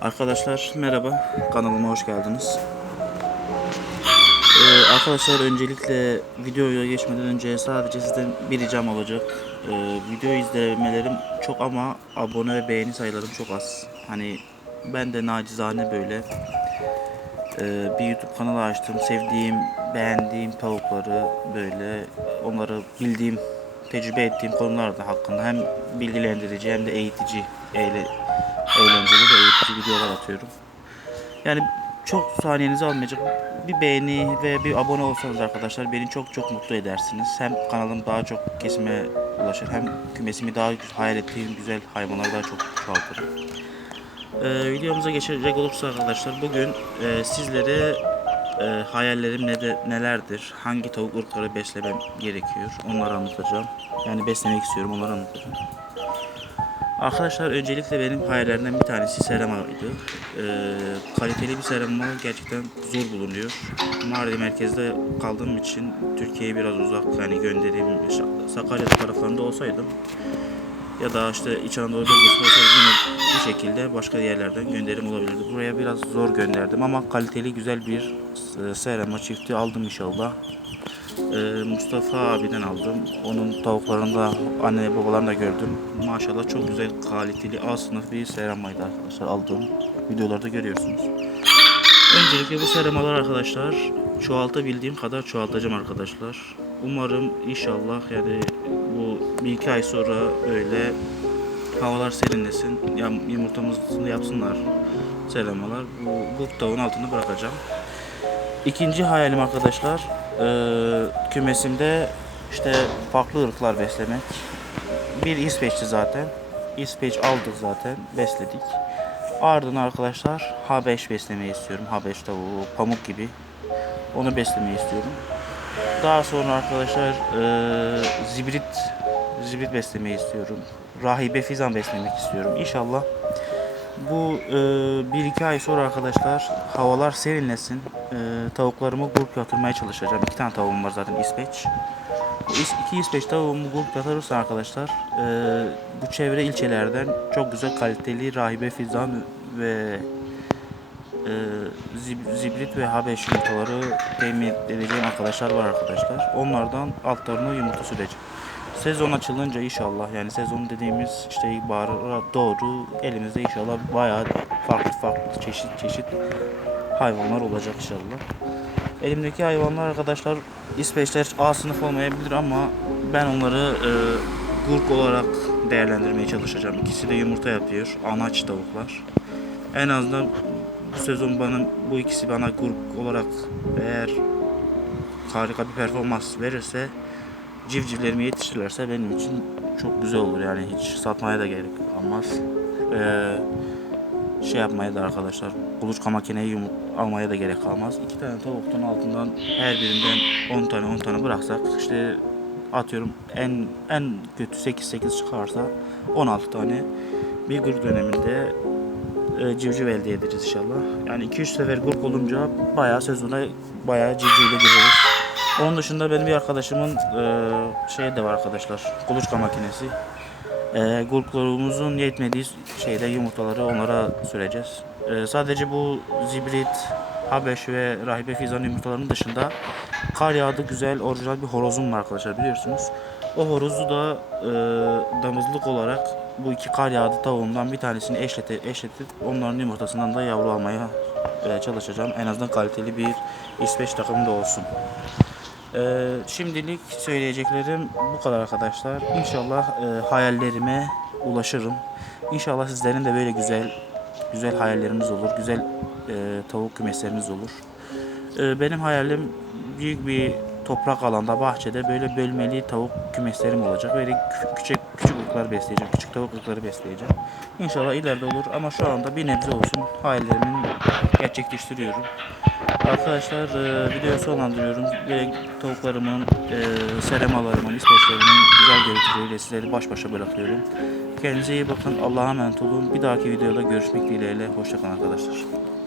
Arkadaşlar merhaba, kanalıma hoş geldiniz. Ee, arkadaşlar öncelikle videoya geçmeden önce sadece sizden bir ricam olacak. Ee, video izlemelerim çok ama abone ve beğeni sayılarım çok az. Hani ben de nacizane böyle e, bir YouTube kanalı açtım. Sevdiğim, beğendiğim tavukları böyle onları bildiğim, tecrübe ettiğim konular da hakkında hem bilgilendirici hem de eğitici, eğle, eğlenceli ve eğitici videolar atıyorum. Yani çok saniyenizi almayacak bir beğeni ve bir abone olsanız arkadaşlar beni çok çok mutlu edersiniz. Hem kanalım daha çok kesime ulaşır hem kümesimi daha hayal ettiğim güzel hayvanları daha çok çoğaltır. Ee, videomuza geçecek olursa arkadaşlar bugün e, sizlere e, hayallerim ne de, nelerdir, hangi tavuk ırkları beslemem gerekiyor onları anlatacağım. Yani beslemek istiyorum onları anlatacağım. Arkadaşlar öncelikle benim hayallerimden bir tanesi seramaydı. Ee, kaliteli bir serama gerçekten zor bulunuyor. Mardin merkezde kaldığım için Türkiye'ye biraz uzak yani göndereyim Sakarya taraflarında olsaydım ya da işte İç Anadolu bölgesinde olsaydı yine bir şekilde başka yerlerden gönderim olabilirdi. Buraya biraz zor gönderdim ama kaliteli güzel bir e, serama çifti aldım inşallah. Ee, Mustafa abiden aldım. Onun tavuklarını da anne babalarını da gördüm. Maşallah çok güzel kaliteli A sınıf bir seramaydı arkadaşlar aldığım videolarda görüyorsunuz. Öncelikle bu seramalar arkadaşlar çoğaltabildiğim kadar çoğaltacağım arkadaşlar. Umarım inşallah yani bu bir iki ay sonra böyle havalar serinlesin. Yum- Yumurtamızı yapsınlar seramalar. Bu, tavuğun altını bırakacağım. İkinci hayalim arkadaşlar eee, kümesimde işte farklı ırklar beslemek. Bir İsveç'ti zaten. İsveç aldık zaten besledik. Ardından arkadaşlar Habeş beslemeyi istiyorum. Habeş tavuğu pamuk gibi. Onu beslemeyi istiyorum. Daha sonra arkadaşlar eee zibrit zibrit beslemeyi istiyorum. Rahibe fizan beslemek istiyorum. İnşallah bu e, bir iki ay sonra arkadaşlar havalar serinlesin. E, tavuklarımı grup yatırmaya çalışacağım. İki tane tavuğum var zaten İsveç. Bu iki İsveç tavuğumu grup yatırırsa arkadaşlar e, bu çevre ilçelerden çok güzel kaliteli rahibe fizan ve e, zib- zibrit ve habeş yumurtaları temin edeceğim arkadaşlar var arkadaşlar. Onlardan altlarına yumurta süreceğim. Sezon açılınca inşallah yani sezon dediğimiz işte ilkbahara doğru elimizde inşallah bayağı farklı farklı çeşit çeşit hayvanlar olacak inşallah. Elimdeki hayvanlar arkadaşlar İsveçler A sınıf olmayabilir ama ben onları e, gurk olarak değerlendirmeye çalışacağım. İkisi de yumurta yapıyor. Anaç tavuklar. En azından bu sezon bana bu ikisi bana gurk olarak eğer harika bir performans verirse civcivlerimi yetiştirirlerse benim için çok güzel olur yani hiç satmaya da gerek kalmaz. Ee, şey yapmaya da arkadaşlar kuluçka makineyi almaya da gerek kalmaz. İki tane tavuktan altından her birinden 10 tane 10 tane bıraksak işte atıyorum en en kötü 8-8 çıkarsa 16 tane bir gır döneminde e, civciv elde ederiz inşallah. Yani 2-3 sefer gurk olunca bayağı sezona bayağı civcivle gireriz. Onun dışında benim bir arkadaşımın e, şeyi de var arkadaşlar. Kuluçka makinesi. E, gurklarımızın yetmediği şeyde yumurtaları onlara süreceğiz. E, sadece bu zibrit, habeş ve rahibe fizan yumurtalarının dışında kar yağdı güzel orijinal bir horozum var arkadaşlar biliyorsunuz. O horozu da e, damızlık olarak bu iki kar yağdı tavuğumdan bir tanesini eşlete, eşletip onların yumurtasından da yavru almaya e, çalışacağım. En azından kaliteli bir İsveç takımı da olsun. Ee, şimdilik söyleyeceklerim bu kadar arkadaşlar. İnşallah e, hayallerime ulaşırım. İnşallah sizlerin de böyle güzel güzel hayalleriniz olur. Güzel e, tavuk kümesleriniz olur. E, benim hayalim büyük bir toprak alanda, bahçede böyle bölmeli tavuk kümeslerim olacak. Böyle kü- küçük küçük ırklar besleyeceğim. Küçük tavuk ırkları besleyeceğim. İnşallah ileride olur ama şu anda bir nebze olsun hayallerimin gerçekleştiriyorum. Arkadaşlar e, videoyu sonlandırıyorum. Direkt tavuklarımın, e, seremalarımın, ispeçlerimin güzel görüntüleriyle sizleri baş başa bırakıyorum. Kendinize iyi bakın. Allah'a emanet olun. Bir dahaki videoda görüşmek dileğiyle. Hoşçakalın arkadaşlar.